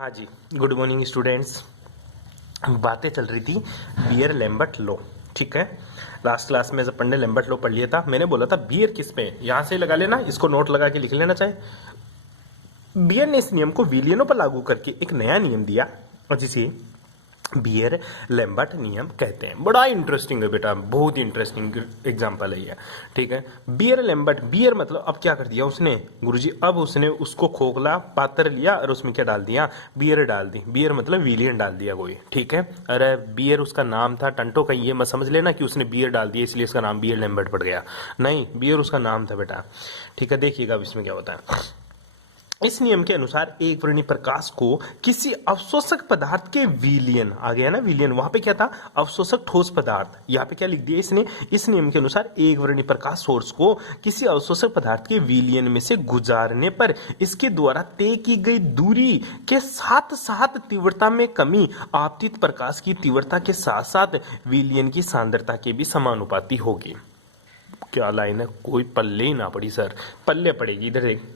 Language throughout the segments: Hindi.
हाँ जी, गुड मॉर्निंग स्टूडेंट्स। बातें चल रही थी बियर लैम्बर्ट लॉ। ठीक है, लास्ट क्लास में जब अपन ने लैम्बर्ट लॉ पढ़ लिया था, मैंने बोला था बियर किस पे, यहाँ से लगा लेना, इसको नोट लगा के लिख लेना चाहे। बियर ने इस नियम को विलियनों पर लागू करके एक नया नियम दिया और जिसे बियर लैम्बर्ट नियम कहते हैं। बड़ा इंटरेस्टिंग है बेटा, बहुत इंटरेस्टिंग एग्जांपल है ये। ठीक है, बियर लैम्बर्ट, बियर मतलब अब क्या कर दिया उसने गुरुजी, अब उसने उसको खोखला पात्र लिया और उसमें क्या डाल दिया, बियर डाल दी। बियर मतलब विलियन डाल दिया कोई। ठीक है, अरे बियर उसका नाम था टंटो का, ये मत समझ लेना कि उसने बियर डाल दिया इसलिए उसका नाम बियर लैम्बर्ट पड़ गया, नहीं, बियर उसका नाम था बेटा। ठीक है, देखिएगा अब इसमें क्या होता है। इस नियम के अनुसार एक वर्णी प्रकाश को किसी अवशोषक पदार्थ के विलियन, आ गया ना विलियन, वहां पे क्या था, अवशोषक ठोस पदार्थ, यहाँ पे क्या लिख दिया इसने, इस नियम के अनुसार एक वर्णी प्रकाश सोर्स को किसी अवशोषक पदार्थ के विलियन में से गुजारने पर इसके द्वारा तय की गई दूरी के साथ साथ तीव्रता में कमी आपतित प्रकाश की तीव्रता के साथ साथ विलियन की सांद्रता के भी समानुपाती होगी। क्या लाइन है, कोई पल्ले ही ना पड़ी सर, पल्ले पड़ेगी इधर देख।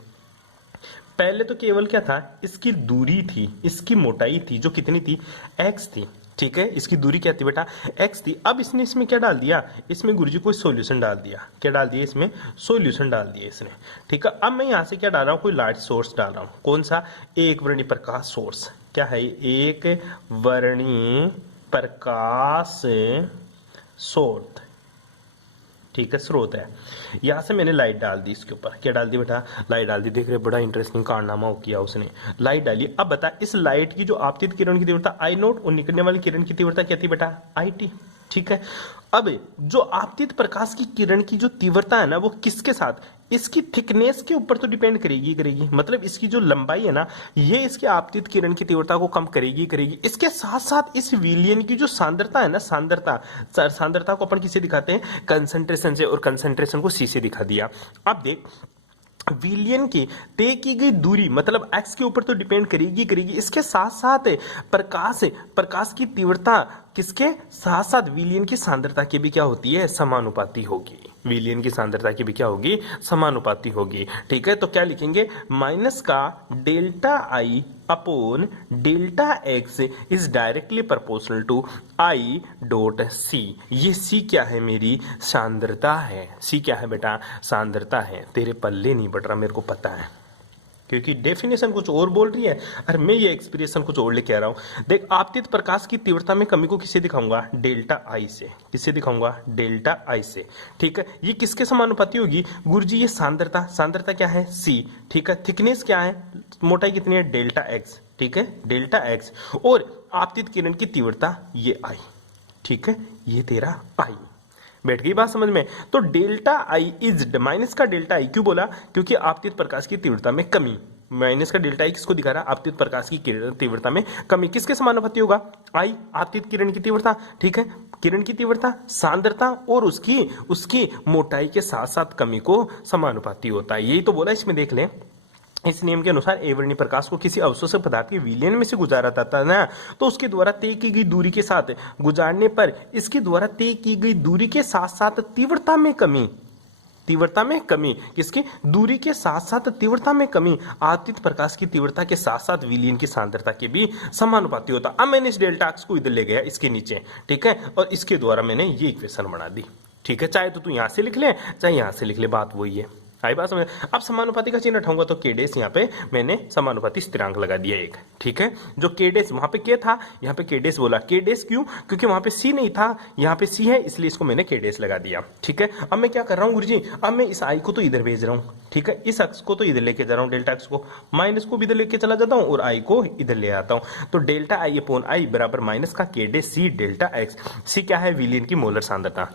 पहले तो केवल क्या था, इसकी दूरी थी, इसकी मोटाई थी जो कितनी थी, x थी। ठीक है, इसकी दूरी क्या थी बेटा, x थी। अब इसने इसमें क्या डाल दिया, इसमें गुरुजी कोई सॉल्यूशन डाल दिया, क्या डाल दिया इसमें, सॉल्यूशन डाल दिया इसने। ठीक है, अब मैं यहाँ से क्या डाल रहा हूँ, कोई लाइट सोर्स डाल रहा हूँ, कौन सा, एक वर्णी प्रकाश सोर्स। क्या है, एक वर्णी प्रकाश स्रोत। ठीक है, स्रोत है। यहाँ से मैंने लाइट डाल दी इसके ऊपर, क्या डाल दी बेटा, लाइट डाल दी। देख रहे, बड़ा इंटरेस्टिंग कारनामा किया उसने, लाइट डाली। अब बता, इस लाइट की जो आपतित किरण की तीव्रता आई नोट और निकलने वाली किरण की तीव्रता क्या थी बेटा, आई टी। ठीक है, अब जो आपतित प्रकाश की किरण की जो तीव्रता है ना, वो किसके साथ, इसकी थिकनेस के ऊपर तो डिपेंड करेगी, मतलब इसकी जो लंबाई है ना, ये इसकी आपतित किरण की तीव्रता को कम करेगी। इसके साथ साथ इस विलियन की जो सांद्रता है ना, सांद्रता को अपन किसे दिखाते हैं, कंसंट्रेशन से, और कंसंट्रेशन को सी से दिखा दिया। अब देख, विलियन की तय की गई दूरी मतलब x के ऊपर तो डिपेंड करेगी, इसके साथ साथ प्रकाश की तीव्रता किसके साथ साथ विलियन की सांद्रता की भी क्या होती है, समानुपाती होगी। विलियन की सांद्रता की भी क्या होगी, समानुपाती होगी। ठीक है, तो क्या लिखेंगे, माइनस का delta I upon delta X is directly proportional to I dot C. ये सी क्या है, मेरी सांद्रता है। सी क्या है बेटा, सांद्रता है। तेरे पल्ले नहीं पड़ रहा, मेरे को पता है, क्योंकि डेफिनेशन कुछ और बोल रही है और मैं ये एक्सप्रेशन कुछ और लेके आ रहा हूं। देख, आपतित प्रकाश की तीव्रता में कमी को किसे दिखाऊंगा, डेल्टा आई से। किसे दिखाऊंगा, डेल्टा आई से। ठीक है, ये किसके समानुपाती होगी गुरुजी, ये सांद्रता क्या है, सी। ठीक है, थिकनेस क्या है, मोटाई कितनी है, डेल्टा एक्स। ठीक है, डेल्टा एक्स, और आपतित किरण की तीव्रता ये आई। ठीक है, ये तेरा आई। बैठ गई बात समझ में। तो डेल्टा आई इज, माइनस का डेल्टा आई क्यों बोला, क्योंकि आपतित प्रकाश की तीव्रता में कमी। माइनस का डेल्टा आई किसको दिखा रहा है, आपतित प्रकाश की तीव्रता में कमी। किसके समानुपाती होगा, आई, आपतित किरण की तीव्रता। ठीक है, किरण की तीव्रता, सांद्रता और उसकी मोटाई के साथ साथ कमी को समानुपाती होता है। यही तो बोला इसमें, देख ले। इस नियम के अनुसार एवर्णी प्रकाश को किसी अवशोषक पदार्थ के विलयन में से गुजारा जाता है ना, तो उसके द्वारा तय की गई दूरी के साथ गुजारने पर इसके द्वारा तय की गई दूरी के साथ साथ तीव्रता में कमी किसकी, दूरी के साथ साथ तीव्रता में कमी आपतित प्रकाश की तीव्रता के साथ साथ विलयन की सांद्रता के भी समानुपाती होता। अब मैंने इस डेल्टा एक्स को इधर ले गया इसके नीचे, ठीक है, और इसके द्वारा मैंने ये इक्वेशन बना दी। ठीक है, चाहे तो तू यहां से लिख ले चाहे यहां से लिख ले, बात वही है। आई बात समझ। अब समानुपाती का चिन्ह उठाऊंगा तो केडेस, यहाँ पे मैंने समानुपाती स्थिरांक लगा दिया एक। ठीक है, जो केडेस वहां पे के था, यहाँ पे केडेस बोला। केडेस क्यों, क्योंकि वहां पे सी नहीं था, यहाँ पे सी है, इसलिए इसको मैंने केडेस लगा दिया। ठीक है, अब मैं क्या कर रहा हूँ गुरुजी, अब मैं इस आई को तो इधर भेज रहा हूँ। ठीक है, इस अक्स को तो इधर लेके जा रहा हूँ, डेल्टा एक्स को, माइनस को भी इधर लेके चला जाता हूँ और आई को इधर ले आता हूँ। तो डेल्टा आई अपॉन आई बराबर माइनस का केडेस सी डेल्टा एक्स। सी क्या है, विलयन की मोलर सांद्रता।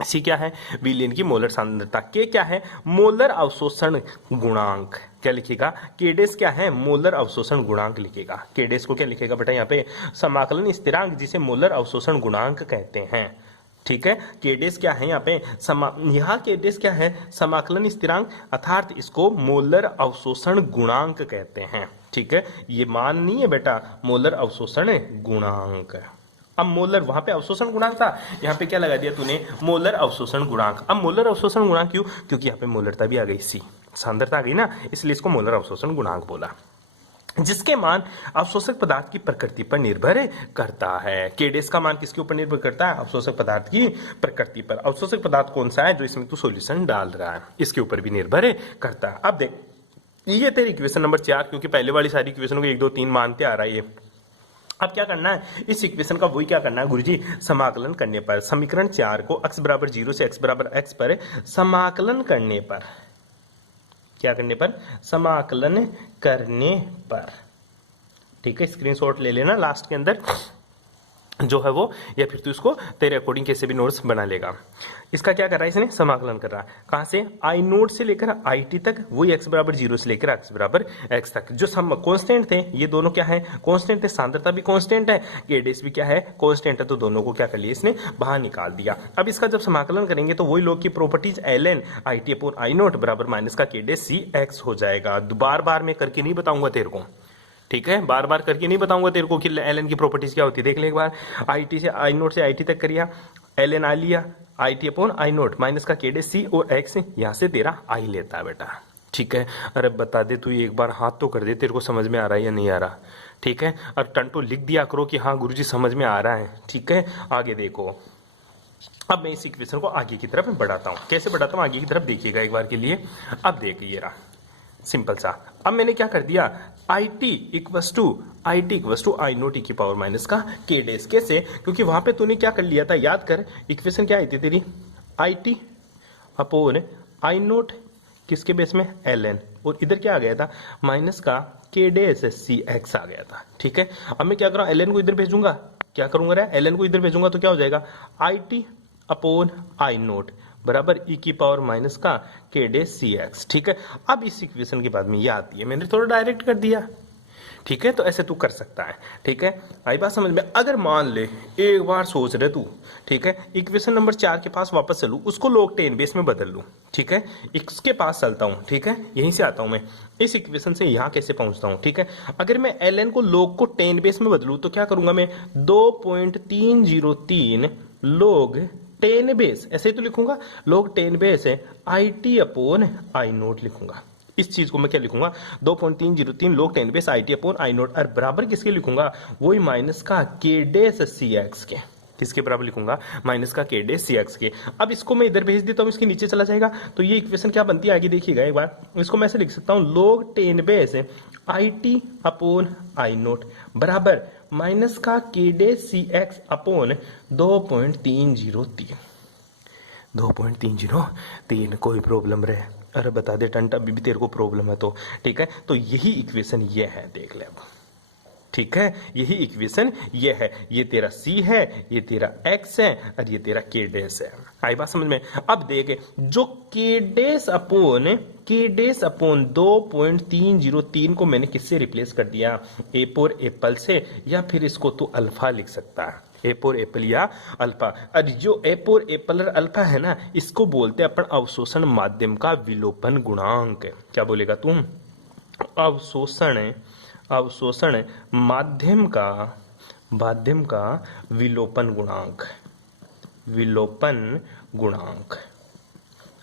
सी क्या है, विलयन की मोलर सांद्रता। के क्या है, मोलर अवशोषण गुणांक। क्या लिखेगा, केडेस क्या है, मोलर अवशोषण गुणांक लिखेगा। केडेस को क्या लिखेगा बेटा, यहाँ पे समाकलन स्थिरांक, जिसे मोलर अवशोषण गुणांक कहते हैं। ठीक है, केडेस क्या है यहाँ पे, यहाँ केडेस क्या है, समाकलन स्थिरांक, अर्थात इसको मोलर अवशोषण गुणांक कहते हैं। ठीक है, ये मान नहीं है बेटा, मोलर अवशोषण गुणांक। अब मोलर, वहां पे अवशोषण गुणांक था, यहाँ पे क्या लगा दिया तूने, मोलर अवशोषण गुणांक। अब मोलर अवशोषण गुणांक क्यों, क्योंकि यहाँ पे मोलरता भी आ गई, सी सांद्रता आ गई ना, इसलिए इसको मोलर अवशोषण गुणांक बोला। जिसके मान अवशोषक पदार्थ की प्रकृति पर निर्भर करता है। केडेस का मान किसके ऊपर निर्भर करता है? अवशोषक पदार्थ की प्रकृति पर। अवशोषक पदार्थ कौन सा है? जो इसमें तू सॉल्यूशन डाल रहा है, इसके ऊपर भी निर्भर करता है। अब देख, ये तेरी इक्वेशन नंबर 4, क्योंकि पहले वाली सारी इक्वेशनों को 1 2 3 मानते आ रहा है ये। अब क्या करना है, इस इक्वेशन का वही क्या करना है गुरुजी, समाकलन करने पर समीकरण 4 को x बराबर 0 से x बराबर x पर समाकलन करने पर, क्या करने पर? समाकलन करने पर। ठीक है, स्क्रीनशॉट ले लेना लास्ट के अंदर जो है वो, या फिर तू इसको तेरे अकॉर्डिंग कैसे भी नोट्स बना लेगा। इसका क्या कर रहा है, इसने समाकलन कर रहा है कहां से? आई नोट से लेकर आई टी तक, वही x बराबर 0 से लेकर x बराबर x तक। जो सम कांस्टेंट थे, ये दोनों क्या है? कांस्टेंट थे। सांद्रता भी कांस्टेंट है, केडेस भी क्या है? कांस्टेंट है। तो दोनों को क्या कर लिया इसने? बाहर निकाल दिया। अब इसका जब समाकलन करेंगे तो वही लोग की properties ln I T upon I note बराबर माइनस का केडेस सी एक्स हो जाएगा। बार बार मैं करके नहीं बताऊंगा तेरे को, ठीक है, बार बार करके नहीं बताऊंगा तेरे को कि एल की प्रॉपर्टीज क्या होती है। देख ले एक बार, आई टी से आई नोट से आई टी तक करिया, एल एन आ लिया, I T upon I note minus का केडे सी और एक्स, यहां से तेरा आई लेता है बेटा। ठीक है, अरे बता दे तू एक बार हाथ तो कर दे, तेरे को समझ में आ रहा है या नहीं आ रहा। ठीक है, और टंटो लिख दिया करो कि हाँ गुरुजी समझ में आ रहा है। ठीक है, आगे देखो। अब मैं इस इक्वेशन को आगे की तरफ बढ़ाता हूं। कैसे बढ़ाता हूं आगे की तरफ, देखिएगा एक बार के लिए। अब देखिए रहा सिंपल सा। अब मैंने क्या कर दिया, I T equals to I naught e की पावर माइनस का के डेस। कैसे? क्योंकि वहां पे तूने क्या कर लिया था, याद कर, इक्वेशन क्या आई थी तेरी, I T upon I note किसके बेस में? एल एन, और इधर क्या आ गया था? माइनस का के डेस सी एक्स आ गया था। ठीक है, अब मैं क्या कर रहा हूं, एल एन को इधर भेजूंगा, क्या करूंगा रे, एल एन को इधर भेजूंगा तो क्या हो जाएगा, I T upon I note बराबर ई की पावर माइनस का के डे सी एक्स। ठीक है, अब इस इक्वेशन के बाद में ये आती है, मैंने थोड़ा डायरेक्ट कर दिया। ठीक है, तो ऐसे तू कर सकता है। ठीक है, आई बात समझ में? अगर मान ले एक बार सोच रहे तू, ठीक है, इक्वेशन नंबर 4 के पास वापस चलूं, उसको log 10 बेस में बदल लूं। ठीक है, इसके पास चलता हूं। ठीक है, यहीं से आता हूं मैं, इस इक्वेशन से यहां कैसे पहुंचता हूं। ठीक है, अगर मैं ln को log को 10 बेस में बदलूं तो क्या करूंगा मैं, 2.303 log 10 बेस, ऐसे ही तो लिखूंगा, log 10 बेस है I T upon I note लिखूंगा। इस चीज को मैं क्या लिखूंगा, 2.303 log 10 base I T upon I note, और बराबर किसके लिखूंगा, वही माइनस का के डेस सी एक्स के। किसके बराबर लिखूंगा, माइनस का के डेस सी एक्स के। अब इसको मैं इधर भेज देता हूं, इसके नीचे चला जाएगा, तो ये इक्वेशन क्या बनती है आगे देखिएगा एक बार। इसको मैं ऐसे लिख सकता हूं, log 10 base I T upon I note बराबर माइनस का के डे सी एक्स अपॉन 2.303। 2.303 कोई प्रॉब्लम रहे, अरे बता दे टंटा, अभी भी तेरे को प्रॉब्लम है तो। ठीक है, तो यही इक्वेशन ये है, देख ले अब। ठीक है, यही इक्वेशन ये है, ये तेरा C है, ये तेरा X है, और ये तेरा K डेस है। आई बात समझ में? अब देख, जो K डेस अपॉन 2.303 को मैंने किससे रिप्लेस कर दिया, ए फॉर एप्पल से, या फिर इसको तू अल्फा लिख सकता है, ए फॉर एप्पल या अल्फा। और जो ए फॉर एप्पल और अल्फा है ना, इसको बोलते हैं अपन अवशोषण माध्यम का विलोपन गुणांक। क्या बोलेगा तुम, अवशोषण माध्यम का विलोपन गुणांक,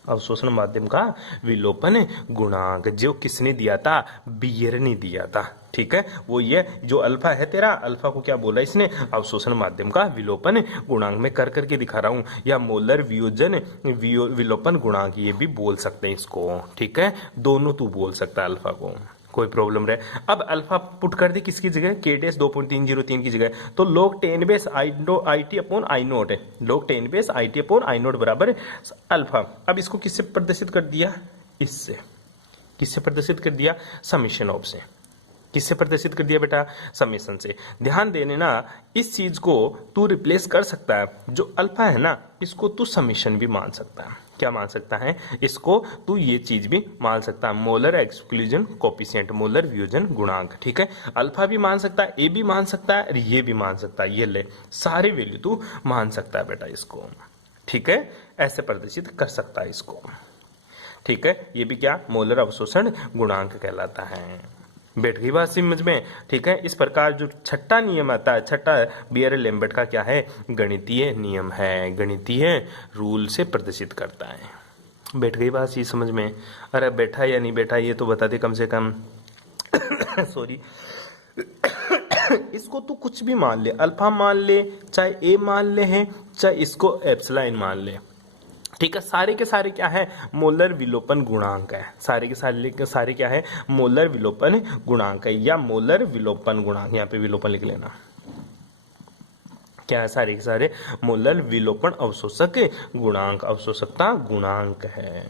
अवशोषण माध्यम का विलोपन गुणांक, जो किसने दिया था, बियर ने दिया था। ठीक है, वो ये जो अल्फा है तेरा, अल्फा को क्या बोला इसने, अवशोषण माध्यम का विलोपन गुणांक। मैं कर करके दिखा रहा हूं, या मोलर वियोजन विलोपन गुणांक ये भी बोल सकते हैं इसको। ठीक है, दोनों तू बोल सकता है अल्फा को, कोई प्रॉब्लम रहे। अब अल्फा पुट कर दे किसकी जगह, के डेस 2.303 की जगह, तो log 10 base I T upon I note है, log 10 base I T upon I note बराबर अल्फा। अब इसको किससे प्रदर्शित कर दिया, इससे। किससे प्रदर्शित कर दिया, समेशन ऑफ से। किससे प्रदर्शित कर दिया बेटा, समेशन से। ध्यान देने ना, इस चीज को तू रिप्लेस कर सकता है, जो अल्फा है ना, इसको तू समेशन भी मान सकता है। क्या मान सकता है, इसको तू ये चीज भी मान सकता है, मोलर एक्सक्लूजन कोफिशिएंट, मोलर वियोजन गुणांक। ठीक है, अल्फा भी मान सकता है, ए भी मान सकता है, और ये भी मान सकता है, ये ले सारे वैल्यू तू मान सकता है बेटा इसको। ठीक है, ऐसे प्रदर्शित कर सकता है इसको। ठीक है, ये भी क्या, मोलर अवशोषण गुणांक कहलाता है। बैठ गई बात समझ में? ठीक है, इस प्रकार जो छठा नियम आता है, छठा बियर लेम्बर्ट का क्या है, गणितीय नियम है, गणितीय रूल से प्रदर्शित करता है। बैठ गई बात ये समझ में? अरे बैठा या नहीं बैठा ये तो बता दे कम से कम। सॉरी, इसको तू कुछ भी मान ले, अल्फा मान ले, चाहे ए मान ले है, चाहे इसको एप्सिलॉन मान ले, ठीक है। सारे के सारे क्या है, मोलर विलोपन गुणांक है। सारे के सारे क्या है, मोलर विलोपन गुणांक है, या मोलर विलोपन गुणांक, यहाँ पे विलोपन लिख लेना। क्या है, सारे के सारे मोलर विलोपन अवशोषक गुणांक, अवशोषकता गुणांक है।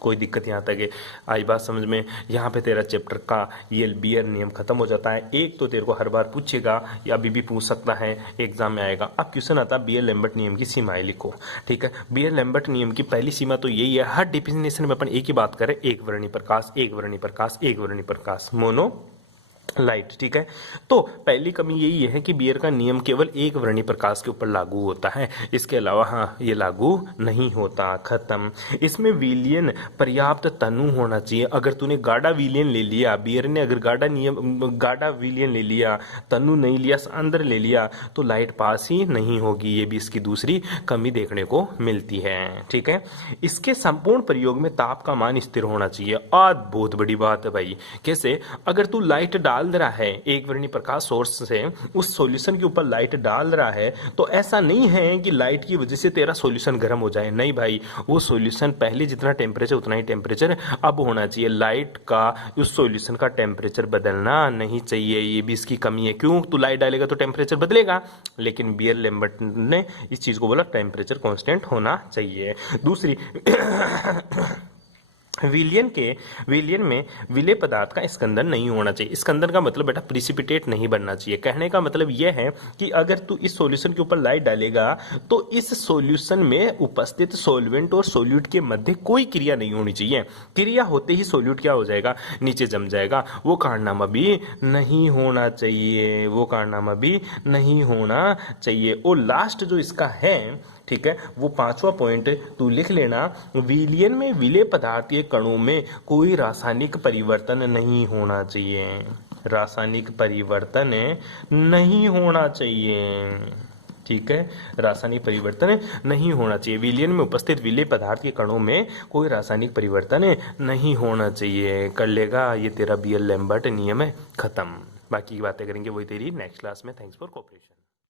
कोई दिक्कत यहाँ तक है, आई बात समझ में। यहाँ पे तेरा चैप्टर का ये बियर नियम खत्म हो जाता है। एक तो तेरे को हर बार पूछेगा या अभी भी पूछ सकता है, एग्जाम में आएगा। अब क्वेश्चन आता है बियर लैम्बर्ट नियम की सीमाएं लिखो, ठीक है। बियर लैम्बर्ट नियम की पहली सीमा तो यही है, हर डेफिनेशन में अपन एक ही बात करें, एक वर्णी प्रकाश, एक वर्णी प्रकाश, एक वर्णी प्रकाश, मोनो लाइट, ठीक है। तो पहली कमी यही है कि बियर का नियम केवल एक वर्णी प्रकाश के ऊपर लागू होता है, इसके अलावा हाँ ये लागू नहीं होता, खत्म। इसमें विलयन पर्याप्त तनु होना चाहिए। अगर तूने गाढ़ा विलयन ले लिया, बियर ने अगर गाढ़ा विलयन ले लिया, तनु नहीं लिया, अंदर ले लिया, तो लाइट पास ही नहीं होगी। ये भी इसकी दूसरी कमी देखने को मिलती है, ठीक है। इसके संपूर्ण प्रयोग में ताप का मान स्थिर होना चाहिए। आज बहुत बड़ी बात है भाई, कैसे, अगर तू लाइट डाल रहा है एक वर्णी प्रकाश सोर्स से, उस सॉल्यूशन के ऊपर लाइट डाल रहा है, तो ऐसा नहीं है कि लाइट की वजह से तेरा सॉल्यूशन गर्म हो जाए, नहीं भाई। वो सॉल्यूशन पहले जितना टेम्परेचर उतना ही टेम्परेचर अब होना चाहिए। लाइट का उस सॉल्यूशन का टेम्परेचर बदलना नहीं चाहिए, ये भी इसकी कमी है। क्यों, तू लाइट डालेगा तो टेम्परेचर बदलेगा, लेकिन बियर लैम्बर्ट ने इस चीज को बोला टेम्परेचर कांस्टेंट होना चाहिए। दूसरी विलयन में विलेय पदार्थ का स्कंदन नहीं होना चाहिए। स्कंदन का मतलब बेटा प्रिसिपिटेट नहीं बनना चाहिए। कहने का मतलब यह है कि अगर तू इस सॉल्यूशन के ऊपर लाइट डालेगा तो इस सॉल्यूशन में उपस्थित सॉल्वेंट और सॉल्यूट के मध्य कोई क्रिया नहीं होनी चाहिए। क्रिया होते ही सॉल्यूट क्या हो जाएगा, नीचे जम जाएगा। वो कारनामा भी नहीं होना चाहिए, वो कारनामा भी नहीं होना चाहिए। और लास्ट जो इसका है, ठीक है, वो पांचवा पॉइंट तू लिख लेना, विलयन में विलेय पदार्थ के कणों में कोई रासायनिक परिवर्तन नहीं होना चाहिए। रासायनिक परिवर्तन नहीं होना चाहिए, ठीक है, रासायनिक परिवर्तन नहीं होना चाहिए। विलयन में उपस्थित विलेय पदार्थ के कणों में कोई रासायनिक परिवर्तन नहीं होना चाहिए। कर लेगा, ये तेरा बियर लैम्बर्ट नियम है, खत्म। बाकी की बातें करेंगे वही तेरी नेक्स्ट क्लास में। Thanks for cooperation.